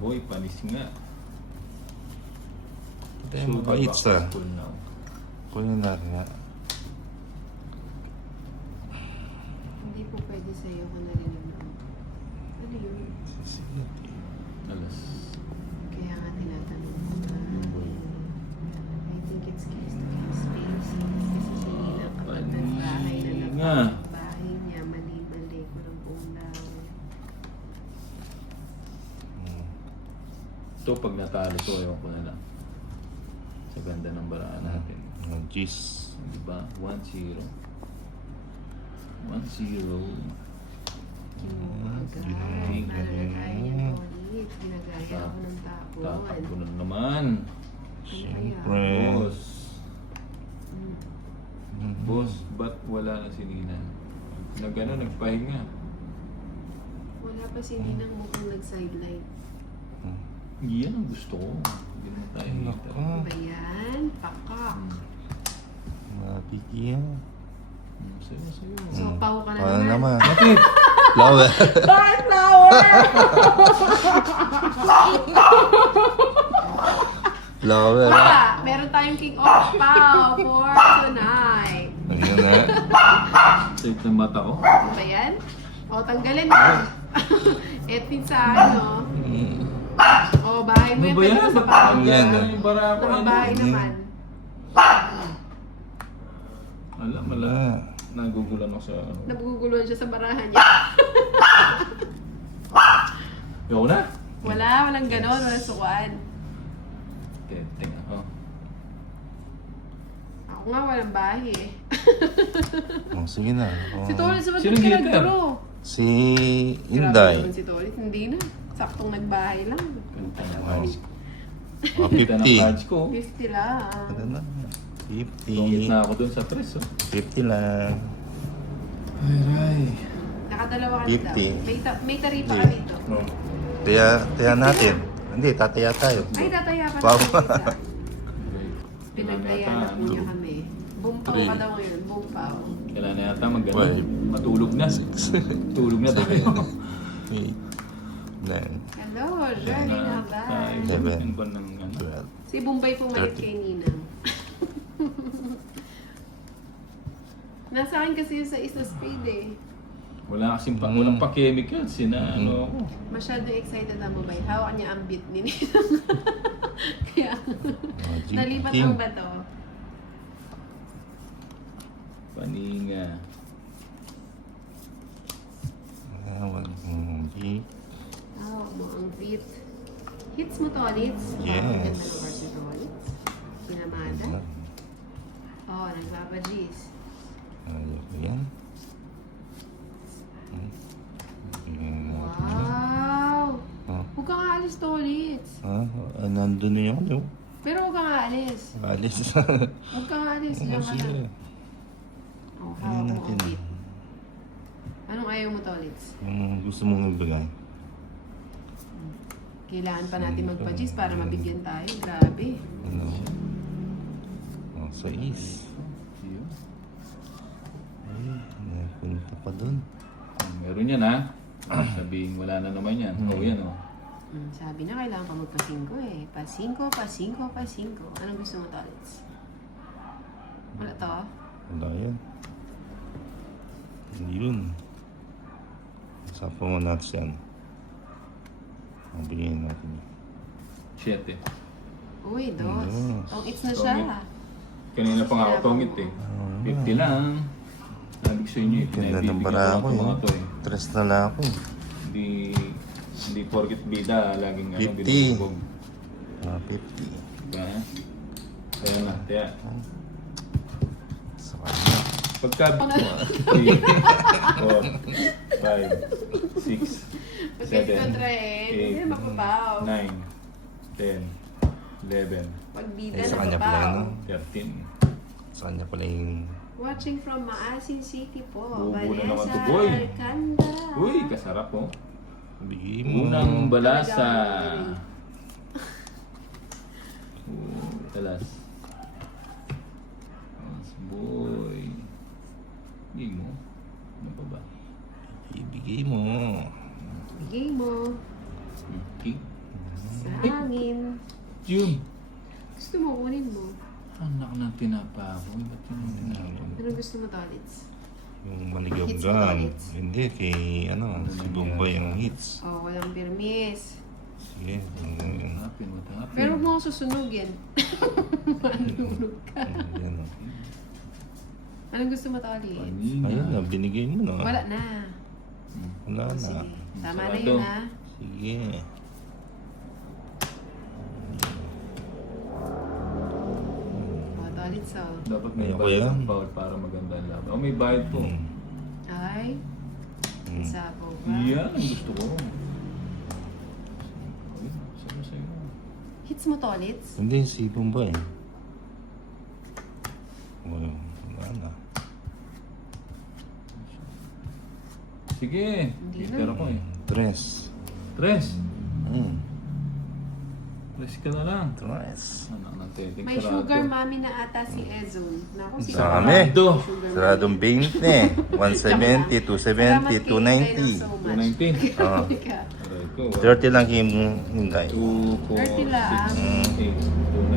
Boy, panis nga. Hindi, mabait sa. School now. Kunin natin nga. Hindi po pwede sa'yo kung narinig mo. Ano yun? Alas. Kaya nga tinatanong ko na. I think it's case to case basis. Kasi si Nina kapag nagbahay na nga. bahay niya, mali-mali ko ng ulam. Ito, pag natalo to, ewan ko na lang. Sa ganda ng baraan natin. Jeez. Diba? 1-0. 1-0. Agad. Para na tayo ng ulit. Ginagaya ako ng tapon. Tatakbo na naman. Siyempre. Boss. Boss, ba't wala na si Nina? Nagpahinga. Wala pa si Ninang mukhang nag-sideline. Yan ang gusto ko. Hindi mo tayo Nako. kita. Ba yan? Pakak. Mabigyan. Sayo. So, pao ka na Ano naman. naman? Flower. Bakit flower? Flower. Wala. Meron tayong king of pao for tonight. Ano na? Sakit ng mata ko. Ano ba yan? O, tanggalin mo. Etin sa ano. O, bahay mo Ano yung ba yan? pwede sa Ba't pao. Yan, yung bara ko? Nakabahay naman. Wala. Nagugulan ako sa ano. Nabuguguluhan siya sa barahan niya. Yung na? Walang ganon. Walang sukuan. Tingnan ako. Ako nga walang bahay eh. Oh, sige na. Oh. Si Tolit, sa ba't Sino ka gator? nagduro? Si Grabe Inday. naman si Tolit. Hindi na. Saktong nagbahay lang. Ganda ng Oh. cards. Oh, Ganda ng 50. cards ko. 50 lang. Ano na? Tungit 50. na ako dun sa press. 50 lang. Ay. Nakadalawa ka na daw. 50. May taripa ka Hindi. dito. No. Taya natin. Hindi, tataya tayo. Ay, tataya pa Wow. na. Pinagtaya na po niya kami. Bumpaw ka daw ngayon. Bumpaw. Kailangan na yata mag Five. matulog na. Tulog na tayo. 8, 9, Hello, Journey na ba? Seven. Yung ban ng ano. 12. Si Bombay pumalit 30. kay Ninang. Nasa akin kasi yung sa isa speed eh. Wala kasing walang pa chemicals. Ano ako. Masyado excited na Bombay. Hawak niya ang beat ni Ninang. Kaya, nalipat ang bato. Paninga. G. Hawak mo ang beat. Hits mo to, Hits? Yes. Ang ganda ng verse nito, Hits. Pinamada. Oo, nagbabajis. Ayun ko yan. Wow! Oh. Huwag kang aalis to, Hits. Nandun na yung ano. Pero huwag kang aalis. Alis. Huwag kang aalis. Diyan ka Sige. lang. Oh, hawak Ayan mo natin. ang beat. Anong ayaw mo to, Hits? Yung gusto mong ibigay. Kailangan pa natin magpa-gis para mabigyan tayo. Grabe. Ano? Oh, sa is. Yun. Ay, napunta pa dun. Meron yan ha. Sabihin wala na naman yan. Oh, yan oh. Sabi na kailangan pa magpa-5 eh. Pa-5. Anong gusto mo to, Hits? Wala to? Wala yan. Yun. Sapa mo natin yan. Mabigyan natin. 7. Uy, dos. Dos. Tong-its na siya. Kanina pa nga ako tongit eh. 50 lang. Sabi ko sa inyo eh. Ganda ng pinaibibigyan bara ko ako ng mga eh. to eh. Tres na lang ako. Hindi porket bida, laging 50. binubog. 50. Diba? Kaya na, kaya. Sa kanya. Pagka 3, 4, 5, 6, Pagka 7, kontra eh. Hindi 8, mapapaw. 9, 10, 11, Pag bida Eh, sa na kanya pala mapapaw. yun. 13. Sa kanya pala yung... Watching from Maasin City po. Bubo na naman Vanessa to, boy. Alcandara. Uy, kasarap oh. Bigay mo. Unang balasa. Talagang Talas. Mas boy. Hindi mo. Ano pa ba? Ibigay mo. Bigay mo. Okay. yun? Gusto mo, kunin mo. Anak ng tinapakol. Ba't yung tinapakol? Anong gusto mo, Tolits? Yung Hits mo, maligaw-gaw. Tolits. Hindi, kay si Bombay ang hits. Oh, walang birmis. Sige. Hanapin mo, hanapin. Pero huwag mo ako susunugin. Malulog ka. Ayan o. Anong gusto mo, Tolits? Kanina. Ayun na, binigay mo na. Wala na. Wala O, na. sige. Tama na Sarado. yun, ha? Sige. O, Tolits, oh. Dapat may Ayoko bayad yan. ng bawal para maganda ang laban. Oh, may bayad po. Hmm. Ay, Hmm. sabaw ba? Yan ang gusto ko. Ay, sabi sa'yo. Hits mo, Tolits? Hindi, si Bombay. Wala na. Sige. Hindi Pero na. ko eh. Tres. Tres. Tres ka na lang. Tres. Anak ng teting May sarado. sugar mommy na ata si Ezon. Naku, si Dami. Sugar Saradong 20. 170, 270, 290. 219. Ah. Ka. Aray ko. 30 lang hinday. 2, 4, 30 lang. 6, 8,